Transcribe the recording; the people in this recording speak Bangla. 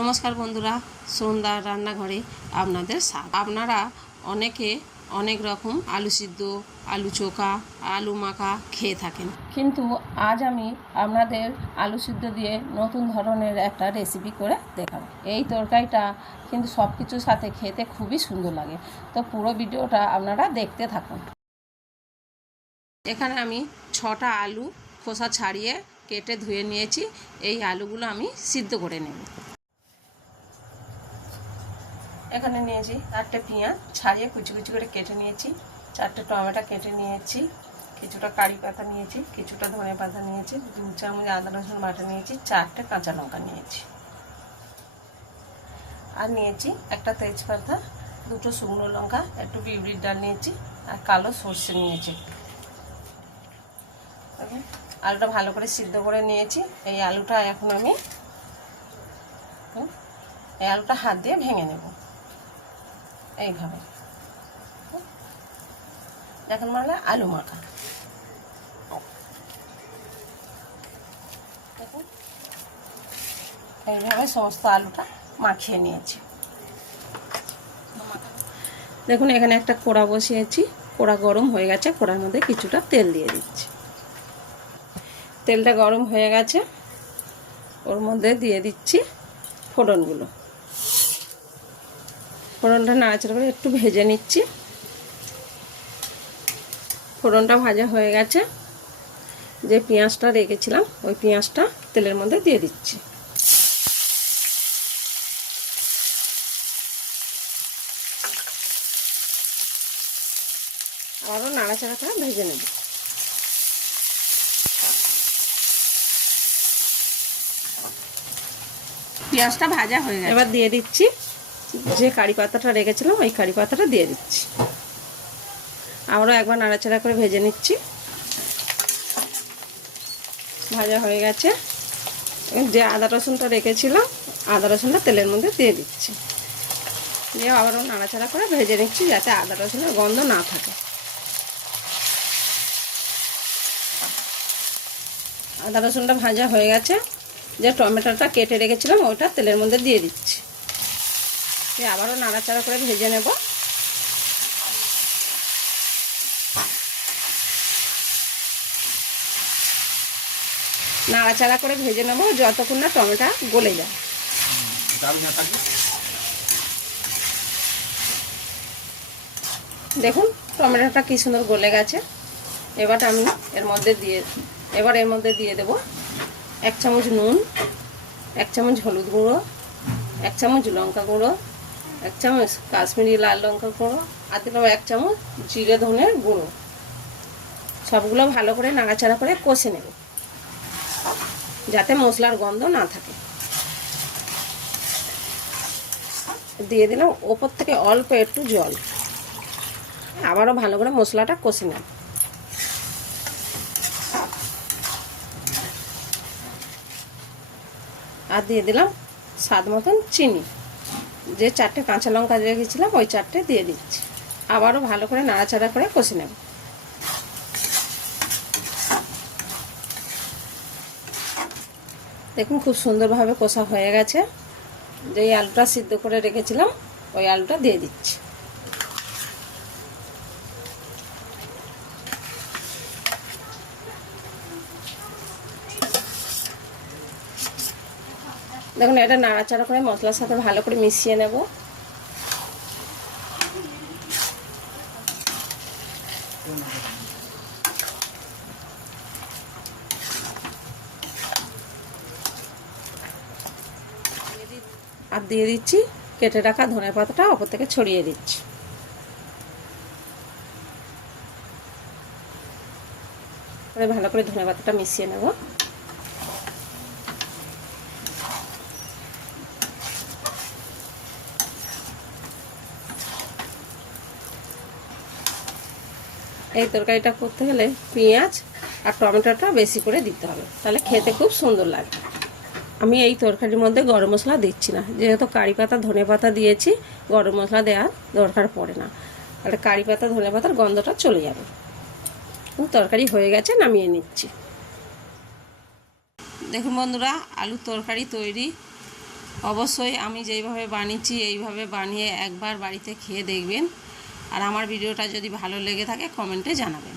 নমস্কার বন্ধুরা, সন্ধ্যার রান্নাঘরে আপনাদের স্বাগত। আপনারা অনেকে অনেক রকম আলু সিদ্ধ, আলু চোখা, আলু মাখা খেয়ে থাকেন, কিন্তু আজ আমি আপনাদের আলু সিদ্ধ দিয়ে নতুন ধরনের একটা রেসিপি করে দেখাবো। এই তরকারিটা কিন্তু সব কিছুর সাথে খেতে খুবই সুন্দর লাগে, তো পুরো ভিডিওটা আপনারা দেখতে থাকুন। এখানে আমি 6টা আলু খোসা ছাড়িয়ে কেটে ধুয়ে নিয়েছি। এই আলুগুলো আমি সিদ্ধ করে নেব। এখানে নিয়েছি 4টে পেঁয়াজ ছাড়িয়ে কুচি কুচি করে কেটে নিয়েছি, 4টে টমেটো কেটে নিয়েছি, কিছুটা কারি পাতা নিয়েছি, কিছুটা ধনে পাতা নিয়েছি, 2 চামচ আদা রসুন বাটা নিয়েছি, 4টে কাঁচা লঙ্কা নিয়েছি, আর নিয়েছি একটা তেজপাতা, 2টো শুকনো লঙ্কা, একটু বিউলির ডাল নিয়েছি, আর কালো সর্ষে নিয়েছি। আলুটা ভালো করে সিদ্ধ করে নিয়েছি। এই আলুটা এখন আমি হাত দিয়ে ভেঙে নেব এইভাবে। এখন মানে আলু মাখা। দেখুন এইভাবে সমস্ত আলুটা মাখিয়ে নিয়েছি। দেখুন এখানে একটা কড়া বসিয়েছি, কড়া গরম হয়ে গেছে, কড়ার মধ্যে কিছুটা তেল দিয়ে দিচ্ছি। তেলটা গরম হয়ে গেছে, ওর মধ্যে দিয়ে দিচ্ছি ফোড়নগুলো। ফোড়নটা নাড়াচাড়া করে একটু ভেজে নিচ্ছি। ফোড়নটা ভাজা হয়ে গেছে, যে পেঁয়াজটা রেখেছিলাম ওই পেঁয়াজটা তেলের মধ্যে দিয়ে দিচ্ছি। আবারও নাড়াচাড়া করে ভেজে নেব। পেঁয়াজটা ভাজা হয়ে গেছে, এবার দিয়ে দিচ্ছি যে কারি পাতাটা রেখেছিলাম ওই কারি পাতাটা দিয়ে দিচ্ছি। আবারও একবার নাড়াচাড়া করে ভেজে নিচ্ছি। ভাজা হয়ে গেছে, যে আদা রসুনটা রেখেছিলাম আদা রসুনটা তেলের মধ্যে দিয়ে দিচ্ছি, দিয়ে আবারও নাড়াচাড়া করে ভেজে নিচ্ছি যাতে আদা রসুনের গন্ধ না থাকে। আদা রসুনটা ভাজা হয়ে গেছে, যে টমেটোটা কেটে রেখেছিলাম ওইটা তেলের মধ্যে দিয়ে দিচ্ছি, দিয়ে আবারও নাড়াচাড়া করে ভেজে নেব। নাড়াচাড়া করে ভেজে নেব যতক্ষণ না টমেটো গলে যায়। দেখুন টমেটোটা কি সুন্দর গলে গেছে। এবার এর মধ্যে দিয়ে দেব 1 চামচ নুন, 1 চামচ হলুদ গুঁড়ো, 1 চামচ লঙ্কা গুঁড়ো, 1 চামচ কাশ্মীরি লাল লঙ্কা গুঁড়ো, আর দিলাম 1 চামচ জিরে ধনের গুঁড়ো। সবগুলো ভালো করে নাড়াচাড়া করে কষে নেব যাতে মশলার গন্ধ না থাকে। দিয়ে দিলাম ওপর থেকে অল্প একটু জল, আবারও ভালো করে মশলাটা কষে নেব। আর দিয়ে দিলাম স্বাদ মতন চিনি, যে 4টে কাঁচা লঙ্কা রেখেছিলাম ওই 4টে দিয়ে দিচ্ছি। আবারও ভালো করে নাড়াচাড়া করে কষে নেব। দেখুন খুব সুন্দরভাবে কষা হয়ে গেছে। যেই আলুটা সিদ্ধ করে রেখেছিলাম ওই আলুটা দিয়ে দিচ্ছি। দেখুন এটা নাড়াচাড়া করে মশলার সাথে ভালো করে মিশিয়ে নেব। আর দিয়ে দিচ্ছি কেটে রাখা ধনে পাতাটা ওপর থেকে ছড়িয়ে দিচ্ছি। ভালো করে ধনে পাতাটা মিশিয়ে নেব। এই তরকারিটা করতে গেলে পেঁয়াজ আর টমেটোটা বেশি করে দিতে হবে, তাহলে খেতে খুব সুন্দর লাগে। আমি এই তরকারির মধ্যে গরম মশলা দিচ্ছি না, যেহেতু কারি পাতা ধনে পাতা দিয়েছি, গরম মশলা দেওয়ার দরকার পড়ে না, তাহলে কারি পাতা ধনে পাতার গন্ধটা চলে যাবে। তরকারি হয়ে গেছে, নামিয়ে নিচ্ছি। দেখুন বন্ধুরা, আলুর তরকারি তৈরি। অবশ্যই আমি যেইভাবে বানিয়েছি এইভাবে বানিয়ে একবার বাড়িতে খেয়ে দেখবেন। আর আমার ভিডিওটা যদি ভালো লেগে থাকে কমেন্টে জানাবেন।